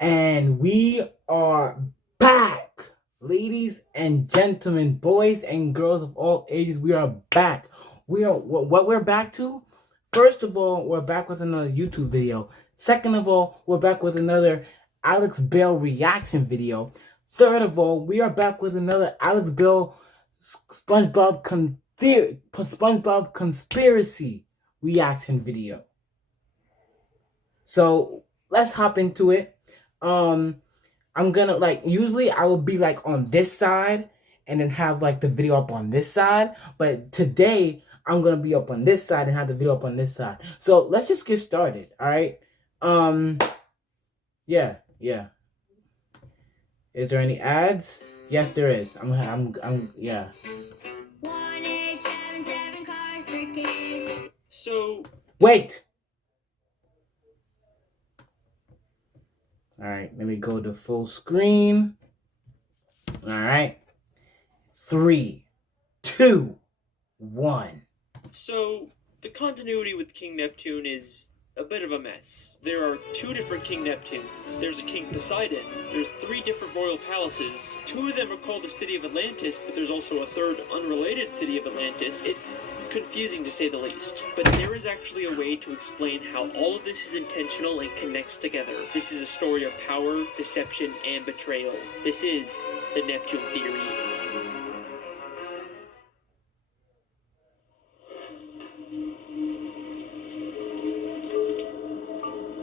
And we are back, ladies and gentlemen, boys and girls of all ages. We are back. We are what we're back to. First of all, we're back with another YouTube video. Second of all, we're back with another Alex Bale reaction video. Third of all, we are back with another Alex Bale SpongeBob conspiracy reaction video. So let's hop into it. I'm gonna usually I will be on this side and then have the video up on this side, but today I'm gonna be up on this side and have the video up on this side. So let's just get started. All right. Yeah. Is there any ads? Yes, there is. Yeah. 1877 cars for kids. So wait. All right, let me go to full screen. All right. 3, 2, 1. So the continuity with King Neptune is a bit of a mess. There are 2 different King Neptunes. There's a King Poseidon. There's 3 different royal palaces. 2 of them are called the City of Atlantis, but there's also a 3rd unrelated City of Atlantis. It's confusing to say the least. But there is actually a way to explain how all of this is intentional and connects together. This is a story of power, deception, and betrayal. This is the Neptune Theory.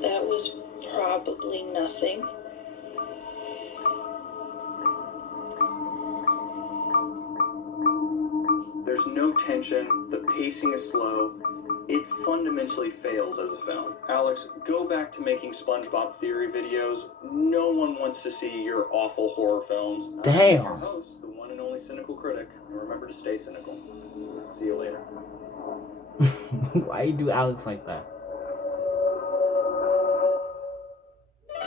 That was probably nothing. There's no tension, the pacing is slow, it fundamentally fails as a film. Alex, go back to making SpongeBob Theory videos. No one wants to see your awful horror films. Damn. Your host, the one and only cynical critic, and remember to stay cynical. See you later. Why you do Alex like that?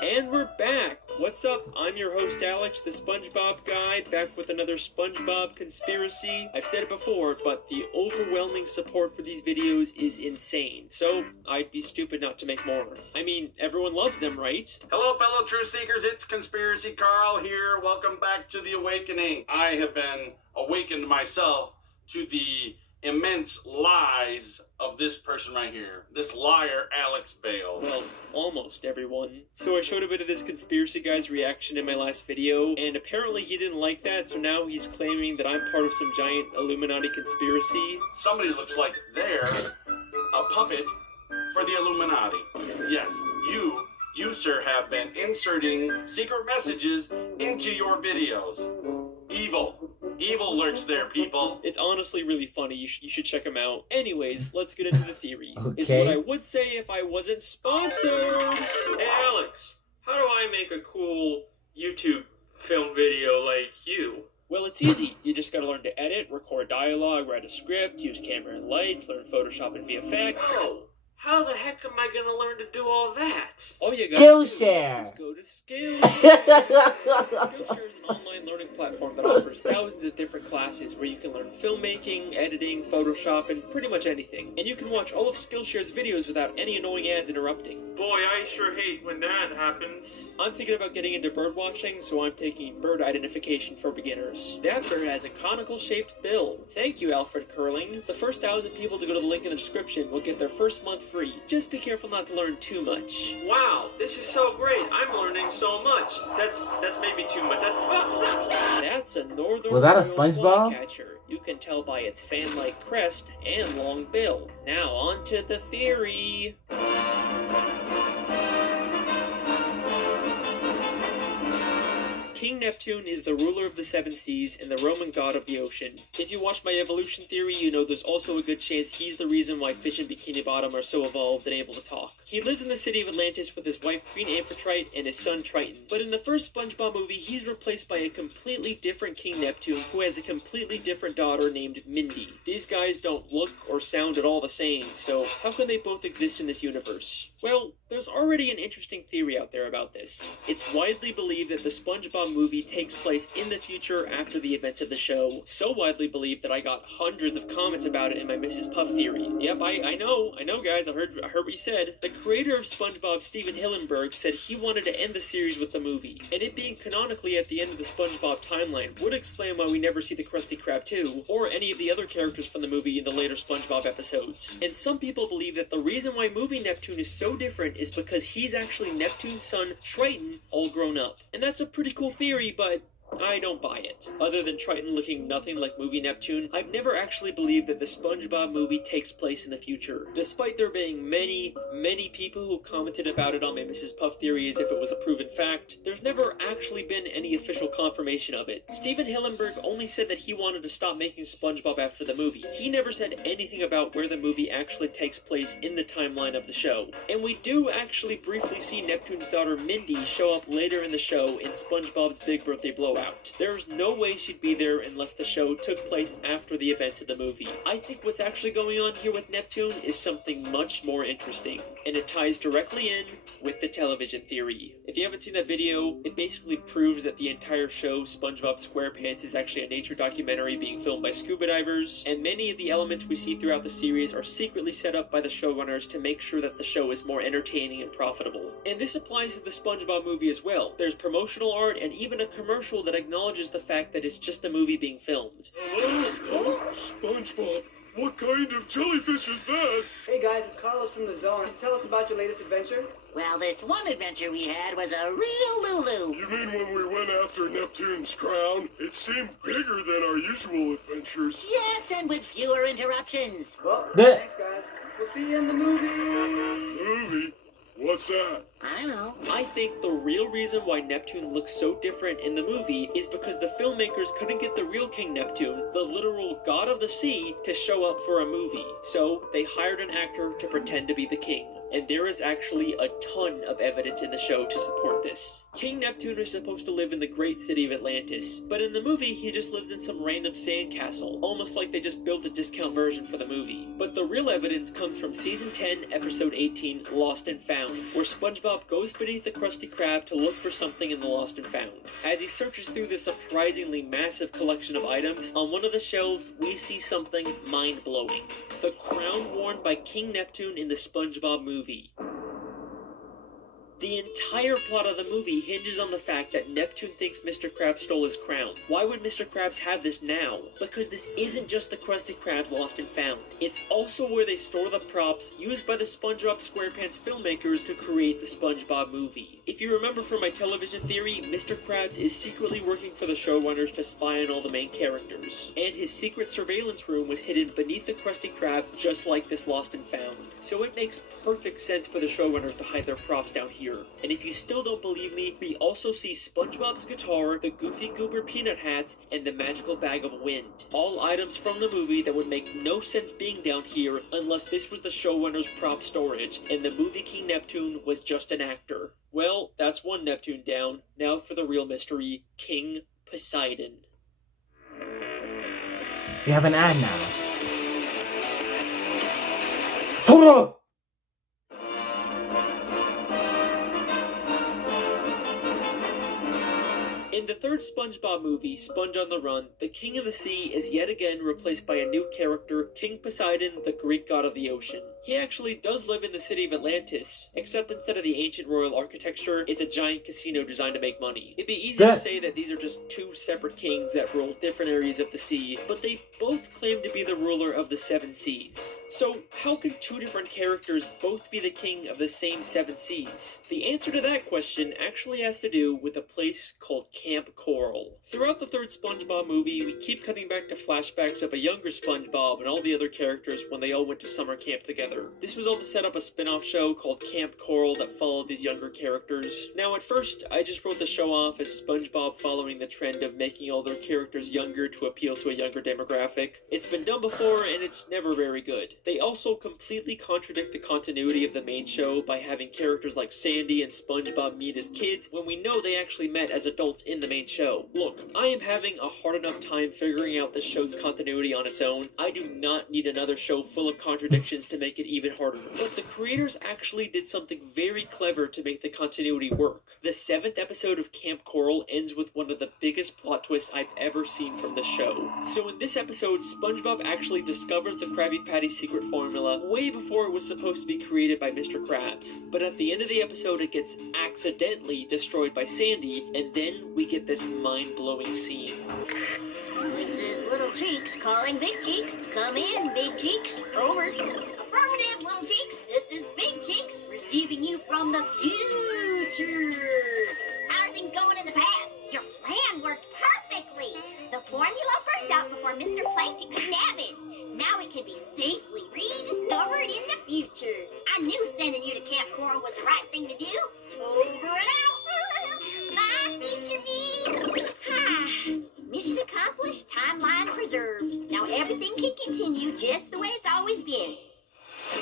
And we're back! What's up? I'm your host Alex, the SpongeBob guy, back with another SpongeBob conspiracy. I've said it before, but the overwhelming support for these videos is insane. So, I'd be stupid not to make more. I mean, everyone loves them, right? Hello, fellow truth seekers. It's Conspiracy Carl here. Welcome back to The Awakening. I have been awakened myself to the immense lies of this person right here. This liar, Alex Bale. Well, almost everyone. So I showed a bit of this conspiracy guy's reaction in my last video, and apparently he didn't like that, so now he's claiming that I'm part of some giant Illuminati conspiracy. Somebody looks like they're a puppet for the Illuminati. Yes, you sir, have been inserting secret messages into your videos. Evil lurks there, people. It's honestly really funny. You should check them out. Anyways, let's get into the theory. Okay. Is what I would say if I wasn't sponsored. Hey, Alex, how do I make a cool YouTube film video like you? Well, it's easy. You just gotta learn to edit, record dialogue, write a script, use camera and lights, learn Photoshop and VFX. Oh, how the heck am I gonna learn to do all that? Oh, you gotta Skillshare. Let's go to Skillshare. Skillshare is an online learning platform that offers thousands of different classes where you can learn filmmaking, editing, Photoshop, and pretty much anything. And you can watch all of Skillshare's videos without any annoying ads interrupting. Boy, I sure hate when that happens. I'm thinking about getting into bird watching, so I'm taking bird identification for beginners. That bird has a conical-shaped bill. Thank you, Alfred Curling. The first 1,000 people to go to the link in the description will get their first month free. Just be careful not to learn too much. Wow, this is so great. I'm learning so much. That's maybe too much. That's a northern Was that a royal SpongeBob? flycatcher. You can tell by its fan-like crest and long bill. Now on to the theory. King Neptune is the ruler of the 7 seas and the Roman god of the ocean. If you watch my evolution theory, you know there's also a good chance he's the reason why fish in Bikini Bottom are so evolved and able to talk. He lives in the city of Atlantis with his wife Queen Amphitrite and his son Triton. But in the first SpongeBob movie, he's replaced by a completely different King Neptune who has a completely different daughter named Mindy. These guys don't look or sound at all the same, so how can they both exist in this universe? Well, there's already an interesting theory out there about this. It's widely believed that the SpongeBob SpongeBob movie takes place in the future after the events of the show, so widely believed that I got hundreds of comments about it in my Mrs. Puff theory. Yep, I know guys, I heard what you said. The creator of SpongeBob, Steven Hillenburg, said he wanted to end the series with the movie, and it being canonically at the end of the SpongeBob timeline would explain why we never see the Krusty Krab 2, or any of the other characters from the movie in the later SpongeBob episodes. And some people believe that the reason why movie Neptune is so different is because he's actually Neptune's son, Triton, all grown up. And that's a pretty cool theory, but I don't buy it. Other than Triton looking nothing like movie Neptune, I've never actually believed that the SpongeBob movie takes place in the future. Despite there being many people who commented about it on my Mrs. Puff theory as if it was a proven fact, there's never actually been any official confirmation of it. Steven Hillenburg only said that he wanted to stop making SpongeBob after the movie. He never said anything about where the movie actually takes place in the timeline of the show. And we do actually briefly see Neptune's daughter Mindy show up later in the show in SpongeBob's Big Birthday Blowout. There's no way she'd be there unless the show took place after the events of the movie. I think what's actually going on here with Neptune is something much more interesting, and it ties directly in with the television theory. If you haven't seen that video, it basically proves that the entire show, SpongeBob SquarePants, is actually a nature documentary being filmed by scuba divers, and many of the elements we see throughout the series are secretly set up by the showrunners to make sure that the show is more entertaining and profitable. And this applies to the SpongeBob movie as well. There's promotional art and even a commercial that acknowledges the fact that it's just a movie being filmed. Hello? SpongeBob, what kind of jellyfish is that? Hey guys, it's Carlos from the Zone. Tell us about your latest adventure. Well, this one adventure we had was a real Lulu. You mean when we went after Neptune's crown? It seemed bigger than our usual adventures. Yes, and with fewer interruptions. Well, thanks guys. We'll see you in the movie. Movie? What's that? I know. I think the real reason why Neptune looks so different in the movie is because the filmmakers couldn't get the real King Neptune, the literal god of the sea, to show up for a movie. So they hired an actor to pretend to be the king. And there is actually a ton of evidence in the show to support this. King Neptune is supposed to live in the great city of Atlantis, but in the movie he just lives in some random sandcastle, almost like they just built a discount version for the movie. But the real evidence comes from Season 10, Episode 18, Lost and Found, where SpongeBob goes beneath the Krusty Krab to look for something in the Lost and Found. As he searches through this surprisingly massive collection of items, on one of the shelves we see something mind-blowing. The crown worn by King Neptune in the SpongeBob movie. The entire plot of the movie hinges on the fact that Neptune thinks Mr. Krabs stole his crown. Why would Mr. Krabs have this now? Because this isn't just the Krusty Krabs Lost and Found. It's also where they store the props used by the SpongeBob SquarePants filmmakers to create the SpongeBob movie. If you remember from my television theory, Mr. Krabs is secretly working for the showrunners to spy on all the main characters. And his secret surveillance room was hidden beneath the Krusty Krab, just like this Lost and Found. So it makes perfect sense for the showrunners to hide their props down here. And if you still don't believe me, we also see SpongeBob's guitar, the Goofy Goober peanut hats, and the magical bag of wind. All items from the movie that would make no sense being down here unless this was the showrunner's prop storage, and the movie King Neptune was just an actor. Well, that's one Neptune down. Now for the real mystery, King Poseidon. We have an ad now. Hold up! In the third SpongeBob movie, Sponge on the Run, the King of the Sea is yet again replaced by a new character, King Poseidon, the Greek god of the ocean. He actually does live in the city of Atlantis, except instead of the ancient royal architecture, it's a giant casino designed to make money. It'd be easy to say that these are just two separate kings that rule different areas of the sea, but they both claim to be the ruler of the seven seas. So how can two different characters both be the king of the same seven seas? The answer to that question actually has to do with a place called Camp Coral. Throughout the third SpongeBob movie, we keep cutting back to flashbacks of a younger SpongeBob and all the other characters when they all went to summer camp together. This was all to set up a spin-off show called Camp Coral that followed these younger characters. Now at first, I just wrote the show off as SpongeBob following the trend of making all their characters younger to appeal to a younger demographic. It's been done before and it's never very good. They also completely contradict the continuity of the main show by having characters like Sandy and SpongeBob meet as kids when we know they actually met as adults in the main show. Look, I am having a hard enough time figuring out this show's continuity on its own. I do not need another show full of contradictions to make it even harder. But the creators actually did something very clever to make the continuity work. The 7th episode of Camp Coral ends with one of the biggest plot twists I've ever seen from the show. So in this episode, SpongeBob actually discovers the Krabby Patty secret formula way before it was supposed to be created by Mr. Krabs. But at the end of the episode, it gets accidentally destroyed by Sandy, and then we get this mind-blowing scene. This is Little Cheeks calling Big Cheeks. Come in, Big Cheeks. Over. Affirmative, Little Cheeks. This is Big Cheeks receiving you from the future. How are things going in the past? Your plan worked perfectly. The formula burned out before Mr. Plankton could nab it. Now it can be safely rediscovered in the future. I knew sending you to Camp Coral was the right thing to do. Over and out. Bye, future me. Ha. Mission accomplished, timeline preserved. Now everything can continue just the way it's always been.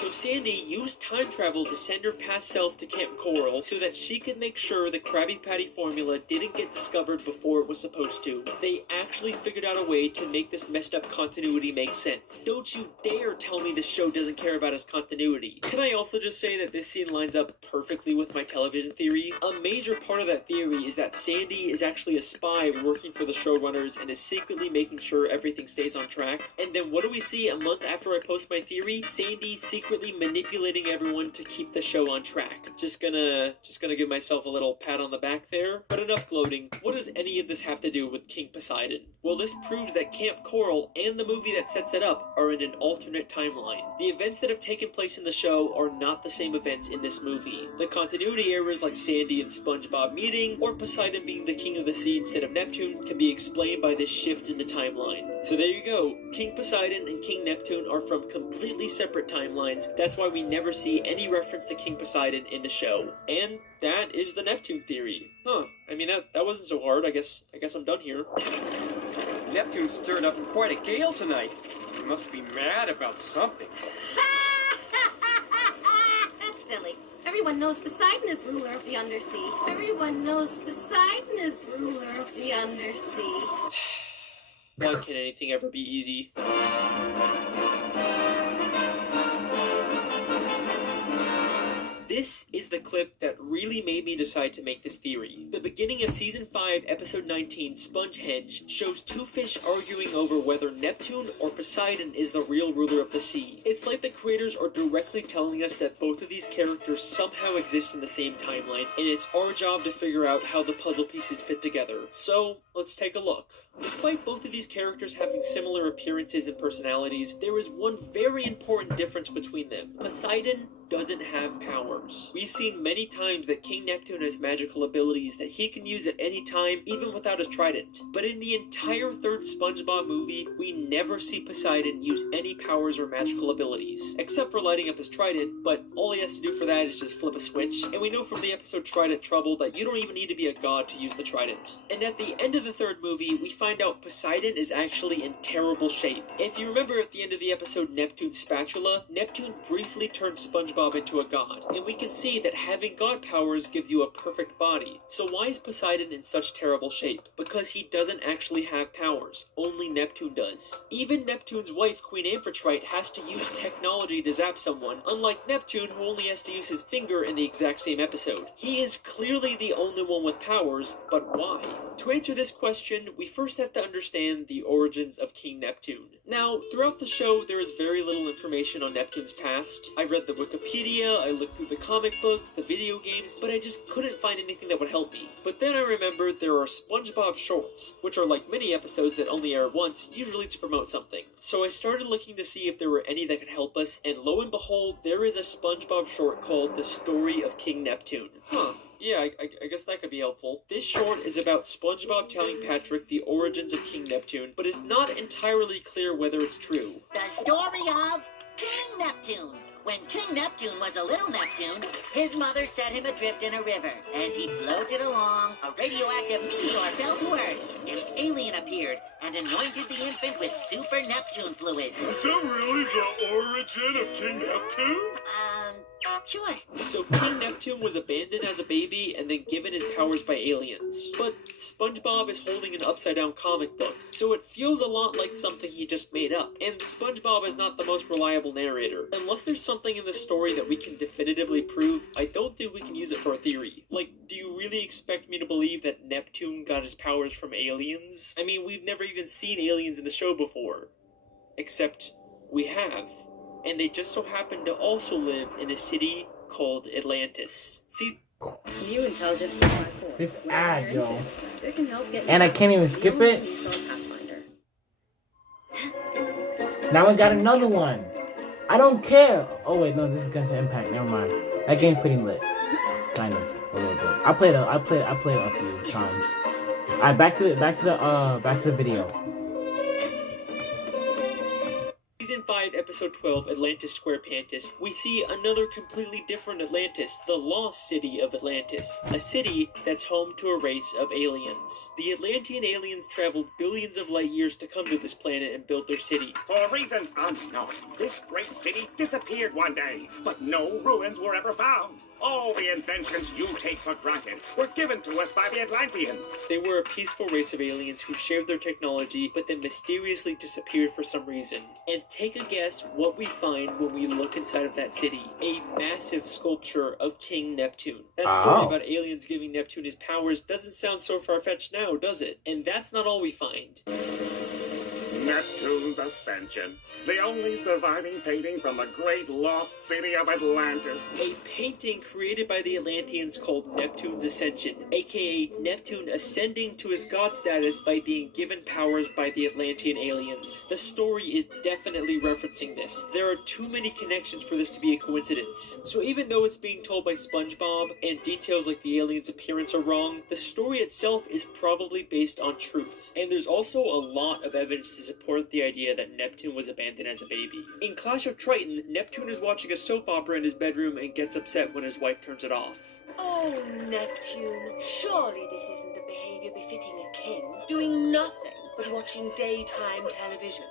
So Sandy used time travel to send her past self to Camp Coral so that she could make sure the Krabby Patty formula didn't get discovered before it was supposed to. They actually figured out a way to make this messed up continuity make sense. Don't you dare tell me this show doesn't care about its continuity. Can I also just say that this scene lines up perfectly with my television theory? A major part of that theory is that Sandy is actually a spy working for the showrunners and is secretly making sure everything stays on track. And then what do we see a month after I post my theory? Sandy secretly manipulating everyone to keep the show on track. Just gonna give myself a little pat on the back there. But enough gloating. What does any of this have to do with King Poseidon? Well, this proves that Camp Coral and the movie that sets it up are in an alternate timeline. The events that have taken place in the show are not the same events in this movie. The continuity errors like Sandy and SpongeBob meeting, or Poseidon being the king of the sea instead of Neptune, can be explained by this shift in the timeline. So there you go. King Poseidon and King Neptune are from completely separate timelines. That's why we never see any reference to King Poseidon in the show. And that is the Neptune theory. Huh. I mean, that wasn't so hard. I guess I'm done here. Neptune stirred up quite a gale tonight. He must be mad about something. That's silly. Everyone knows Poseidon is ruler of the undersea. Everyone knows Poseidon is ruler of the undersea. Why can anything ever be easy? This is the clip that really made me decide to make this theory. The beginning of Season 5, Episode 19, Spongehenge, shows two fish arguing over whether Neptune or Poseidon is the real ruler of the sea. It's like the creators are directly telling us that both of these characters somehow exist in the same timeline, and it's our job to figure out how the puzzle pieces fit together. So, let's take a look. Despite both of these characters having similar appearances and personalities, there is one very important difference between them. Poseidon doesn't have powers. We've seen many times that King Neptune has magical abilities that he can use at any time, even without his trident. But in the entire third SpongeBob movie, we never see Poseidon use any powers or magical abilities, except for lighting up his trident, but all he has to do for that is just flip a switch. And we know from the episode Trident Trouble that you don't even need to be a god to use the trident. And at the end of the third movie, we find out Poseidon is actually in terrible shape. If you remember at the end of the episode Neptune's Spatula, Neptune briefly turned SpongeBob into a god, and we can see that having god powers gives you a perfect body. So why is Poseidon in such terrible shape? Because he doesn't actually have powers. Only Neptune does. Even Neptune's wife, Queen Amphitrite, has to use technology to zap someone, unlike Neptune, who only has to use his finger in the exact same episode. He is clearly the only one with powers, but why? To answer this question, we first have to understand the origins of King Neptune. Now, throughout the show, there is very little information on Neptune's past. I read the Wikipedia, I looked through the comic books, the video games, but I just couldn't find anything that would help me. But then I remembered there are SpongeBob shorts, which are like mini episodes that only air once, usually to promote something. So I started looking to see if there were any that could help us, and lo and behold, there is a SpongeBob short called The Story of King Neptune. Huh. Yeah, I guess that could be helpful. This short is about SpongeBob telling Patrick the origins of King Neptune, but it's not entirely clear whether it's true. The story of King Neptune. When King Neptune was a little Neptune, his mother set him adrift in a river. As he floated along, a radioactive meteor fell to Earth. An alien appeared and anointed the infant with super Neptune fluid. Is that really the origin of King Neptune? Sure. So King Neptune was abandoned as a baby and then given his powers by aliens. But SpongeBob is holding an upside-down comic book, so it feels a lot like something he just made up. And SpongeBob is not the most reliable narrator. Unless there's something in the story that we can definitively prove, I don't think we can use it for a theory. Like, do you really expect me to believe that Neptune got his powers from aliens? I mean, we've never even seen aliens in the show before. Except, we have. And they just so happen to also live in a city called Atlantis. See? New intelligent 4x4. This ad, yo. It can help get And I can't even skip it. Now we got another one. I don't care. Oh wait, no, this is Genshin Impact. Never mind. That game's pretty lit. Kind of, a little bit. I played it a few times. Alright, back to the video. Season 5, Episode 12, Atlantis Square Pantis, we see another completely different Atlantis, the lost city of Atlantis, a city that's home to a race of aliens. The Atlantean aliens traveled billions of light years to come to this planet and build their city. For reasons unknown, this great city disappeared one day, but no ruins were ever found. All the inventions you take for granted were given to us by the Atlanteans. They were a peaceful race of aliens who shared their technology, but then mysteriously disappeared for some reason. And take a guess what we find when we look inside of that city. A massive sculpture of King Neptune. That story about aliens giving Neptune his powers doesn't sound so far-fetched now, does it? And that's not all we find. Neptune's Ascension, the only surviving painting from the great lost city of Atlantis. A painting created by the Atlanteans called Neptune's Ascension, aka Neptune ascending to his god status by being given powers by the Atlantean aliens. The story is definitely referencing this. There are too many connections for this to be a coincidence. So even though it's being told by SpongeBob, and details like the aliens' appearance are wrong, the story itself is probably based on truth. And there's also a lot of evidence to support the idea that Neptune was abandoned as a baby. In Clash of Triton, Neptune is watching a soap opera in his bedroom and gets upset when his wife turns it off. Oh, Neptune, surely this isn't the behavior befitting a king, doing nothing but watching daytime television.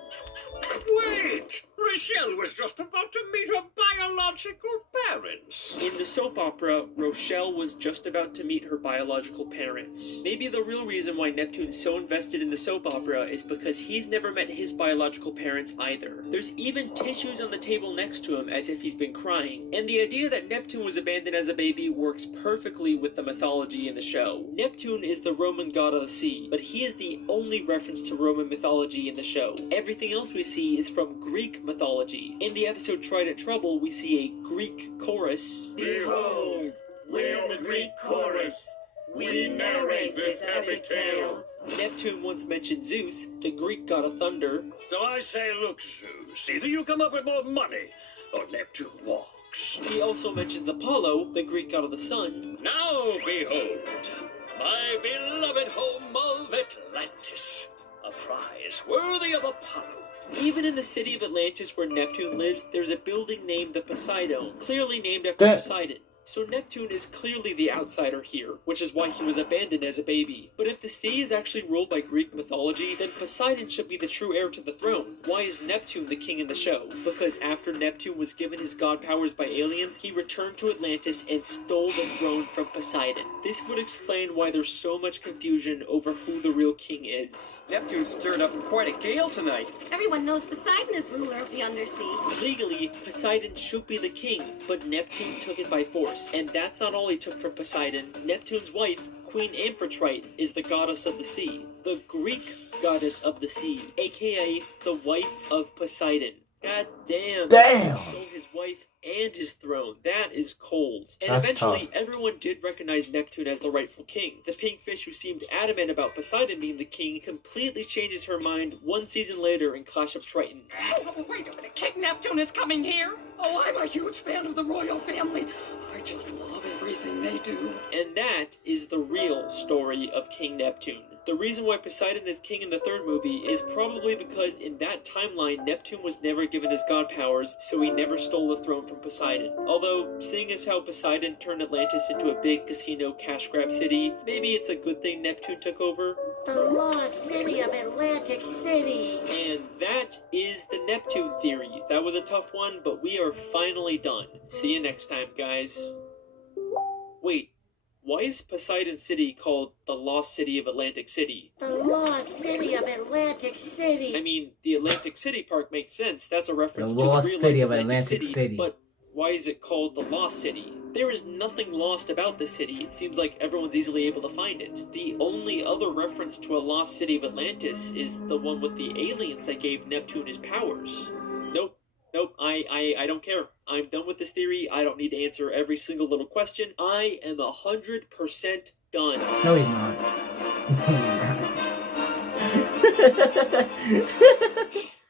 Wait! Rochelle was just about to meet her biological parents. In the soap opera, Rochelle was just about to meet her biological parents. Maybe the real reason why Neptune's so invested in the soap opera is because he's never met his biological parents either. There's even tissues on the table next to him as if he's been crying. And the idea that Neptune was abandoned as a baby works perfectly with the mythology in the show. Neptune is the Roman god of the sea, but he is the only reference to Roman mythology in the show. Everything else we see is from Greek mythology. In the episode Trident Trouble, we see a Greek chorus. Behold, we're the Greek chorus. We narrate this epic tale. Neptune once mentioned Zeus, the Greek god of thunder. So I say, look, Zeus, either you come up with more money, or Neptune walks. He also mentions Apollo, the Greek god of the sun. Now behold, my beloved home of Atlantis, a prize worthy of Apollo. Even in the city of Atlantis where Neptune lives, there's a building named the Poseidon, clearly named after Poseidon. So Neptune is clearly the outsider here, which is why he was abandoned as a baby. But if the sea is actually ruled by Greek mythology, then Poseidon should be the true heir to the throne. Why is Neptune the king in the show? Because after Neptune was given his god powers by aliens, he returned to Atlantis and stole the throne from Poseidon. This would explain why there's so much confusion over who the real king is. Neptune stirred up quite a gale tonight. Everyone knows Poseidon is ruler of the undersea. Legally, Poseidon should be the king, but Neptune took it by force. And that's not all he took from Poseidon. Neptune's wife, Queen Amphitrite, is the goddess of the sea. The Greek goddess of the sea, aka the wife of Poseidon. God damn. Damn. He stole his wife and his throne. That is cold. And That's eventually, tough. Everyone did recognize Neptune as the rightful king. The pink fish who seemed adamant about Poseidon being the king completely changes her mind one season later in Clash of Triton. Oh, wait a minute, King Neptune is coming here? Oh, I'm a huge fan of the royal family. I just love everything they do. And that is the real story of King Neptune. The reason why Poseidon is king in the third movie is probably because in that timeline, Neptune was never given his god powers, so he never stole the throne from Poseidon. Although, seeing as how Poseidon turned Atlantis into a big casino cash grab city, maybe it's a good thing Neptune took over. The lost city of Atlantic City. And that is the Neptune theory. That was a tough one, but we are finally done. See you next time, guys. Wait, why is Poseidon City called the Lost City of Atlantic City? The lost city of Atlantic City. I mean, the Atlantic City Park makes sense. That's a reference The to Lost the real City life of Atlantic City. But why is it called the Lost City? There is nothing lost about this city. It seems like everyone's easily able to find it. The only other reference to a lost city of Atlantis is the one with the aliens that gave Neptune his powers. Nope, I don't care. I'm done with this theory. I don't need to answer every single little question. I am 100% done. No, he's not.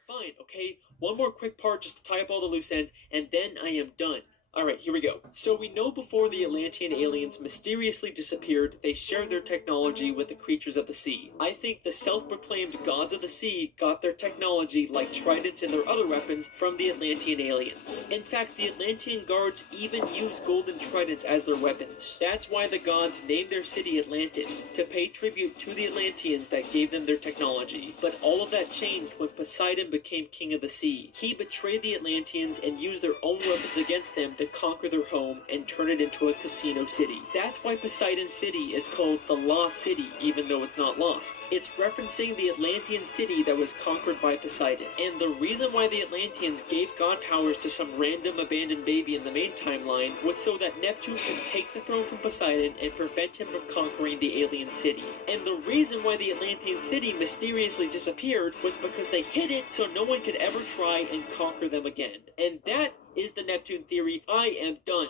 Fine, okay? One more quick part just to tie up all the loose ends, and then I am done. Alright, here we go. So we know before the Atlantean aliens mysteriously disappeared, they shared their technology with the creatures of the sea. I think the self-proclaimed gods of the sea got their technology, like tridents and their other weapons, from the Atlantean aliens. In fact, the Atlantean guards even use golden tridents as their weapons. That's why the gods named their city Atlantis, to pay tribute to the Atlanteans that gave them their technology. But all of that changed when Poseidon became king of the sea. He betrayed the Atlanteans and used their own weapons against them to conquer their home and turn it into a casino city. That's why Poseidon City is called the Lost City, even though it's not lost. It's referencing the Atlantean city that was conquered by Poseidon. And the reason why the Atlanteans gave god powers to some random abandoned baby in the main timeline was so that Neptune could take the throne from Poseidon and prevent him from conquering the alien city. And the reason why the Atlantean city mysteriously disappeared was because they hid it so no one could ever try and conquer them again. And that is the Neptune theory. I am done.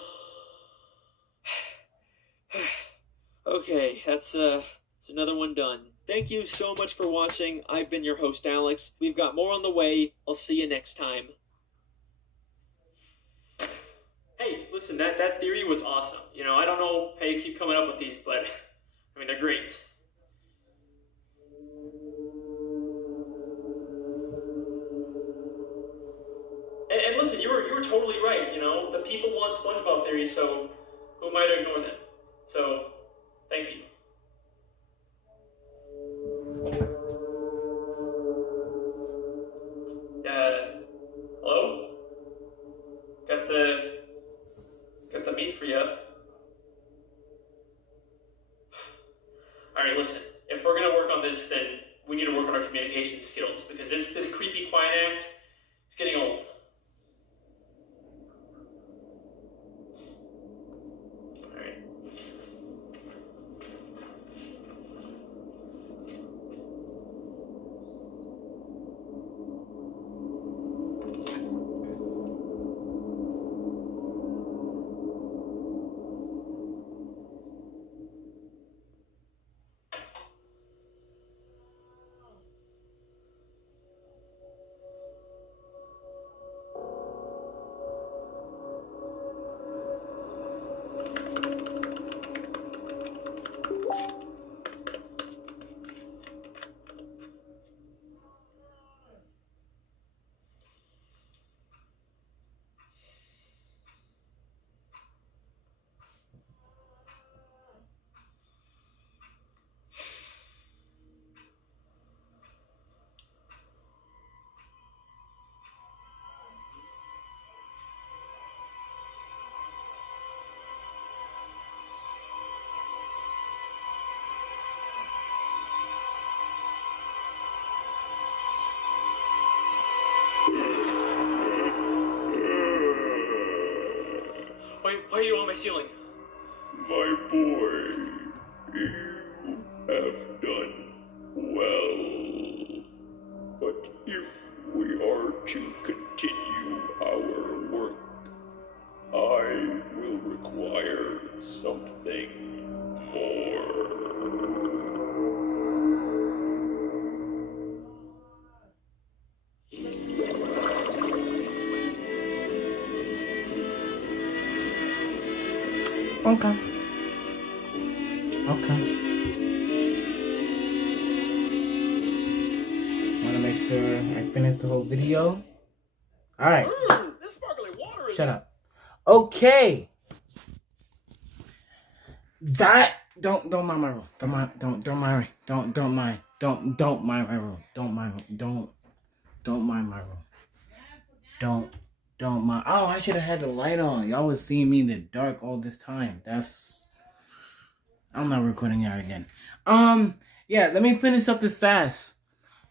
Okay, that's another one done. Thank you so much for watching. I've been your host, Alex. We've got more on the way. I'll see you next time. Hey, listen, that theory was awesome. You know, I don't know how you keep coming up with these, but I mean, they're great. And listen, you were totally right, you know? The people want SpongeBob theory, so who am I to ignore them? So, thank you. Hello? Got the meat for you. Alright, listen, if we're gonna work on this, then we need to work on our communication skills, because this creepy quiet act, it's getting old. Why are you on my ceiling? My boy, you have done well. But if we are to continue our work, I will require something more. Okay. Okay. sure I finished the whole video. All right. This sparkling water is... Shut up. Okay. That don't mind my room. Don't mind my room. Don't mind my room. Don't mind. Oh, I should have had the light on. Y'all was seeing me in the dark all this time. I'm not recording that again. Yeah, let me finish up this fast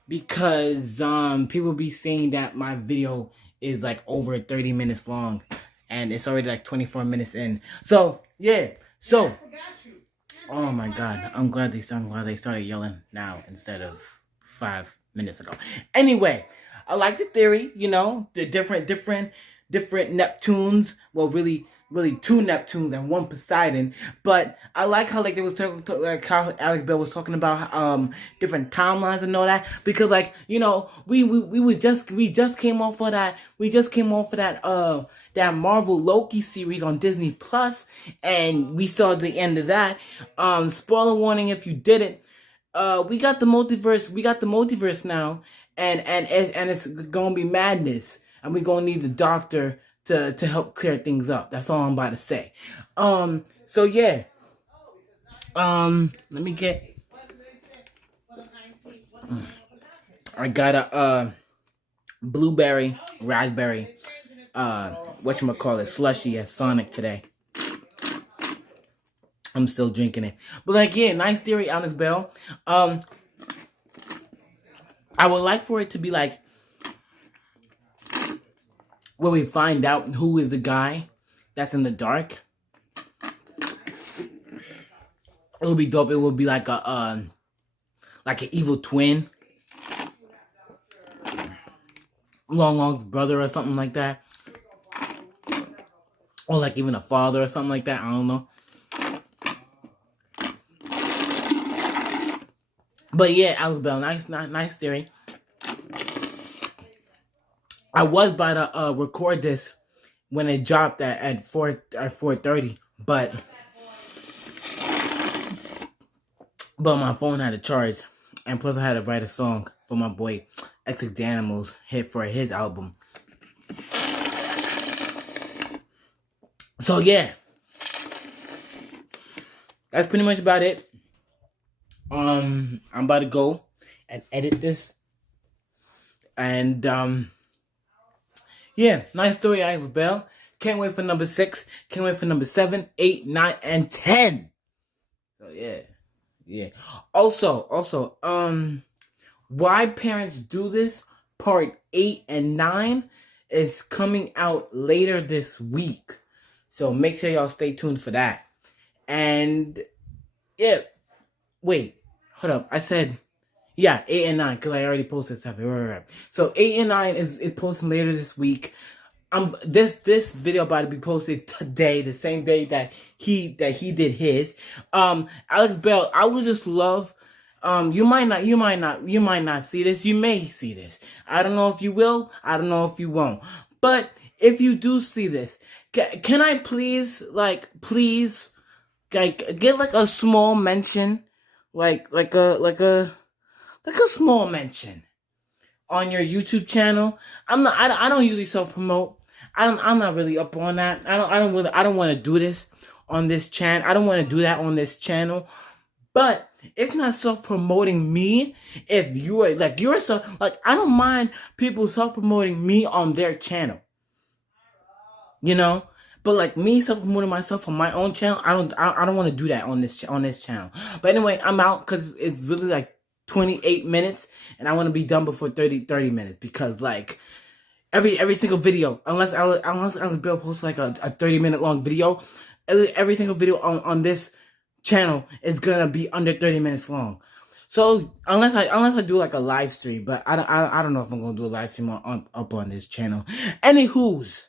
because people be saying that my video is like over 30 minutes long and it's already like 24 minutes in. So, yeah. So, oh my god, I'm glad they started yelling now instead of 5 minutes ago. Anyway, I like the theory, you know, the different Neptunes. Well, really 2 Neptunes and 1 Poseidon. But I like how like they was talking, like how Alex Bell was talking about different timelines and all that, because like, you know, we just came off of that that Marvel Loki series on Disney Plus, and we saw the end of that. Spoiler warning if you didn't. We got the multiverse now, and it's gonna be madness, and we're gonna need the Doctor to help clear things up. That's all I'm about to say. So yeah. Let me get. I got a blueberry, raspberry, whatchamacallit, slushy at Sonic today. I'm still drinking it. But like, yeah, nice theory, Alex Bell. I would like for it to be like where we find out who is the guy that's in the dark. It would be dope. It would be like an evil twin, Long's brother or something like that, or like even a father or something like that. I don't know. But yeah, Alex Bell, nice theory. I was about to record this when it dropped at 4:30, but my phone had a charge, and plus I had to write a song for my boy XX hit for his album. So yeah, that's pretty much about it. I'm about to go and edit this, and yeah, nice story, Alex Bell. Can't wait for number 6. Can't wait for number 7, 8, 9, and 10. So yeah. Also, Why Parents Do This, part 8 and 9 is coming out later this week. So make sure y'all stay tuned for that. And yeah, wait, hold up. I said, yeah, 8 and 9, because I already posted stuff. Right. So 8 and 9 is posting later this week. This video about to be posted today, the same day that he did his. Alex Bell, I would just love. You might not see this. You may see this. I don't know if you will. I don't know if you won't. But if you do see this, can I please get like a small mention, like a small mention on your YouTube channel? I don't usually self-promote. I'm not really up on that. I don't want to do this on this channel. I don't want to do that on this channel. But it's not self-promoting me. If you are I don't mind people self-promoting me on their channel. You know? But like me self-promoting myself on my own channel, I don't want to do that on this channel. But anyway, I'm out because it's really like 28 minutes, and I want to be done before 30 minutes, because like every single video, unless Alex Bell posts like a 30-minute long video, every single video on this channel is gonna be under 30 minutes long. So unless I do like a live stream, but I don't know if I'm gonna do a live stream up on this channel. Anywho's,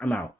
I'm out.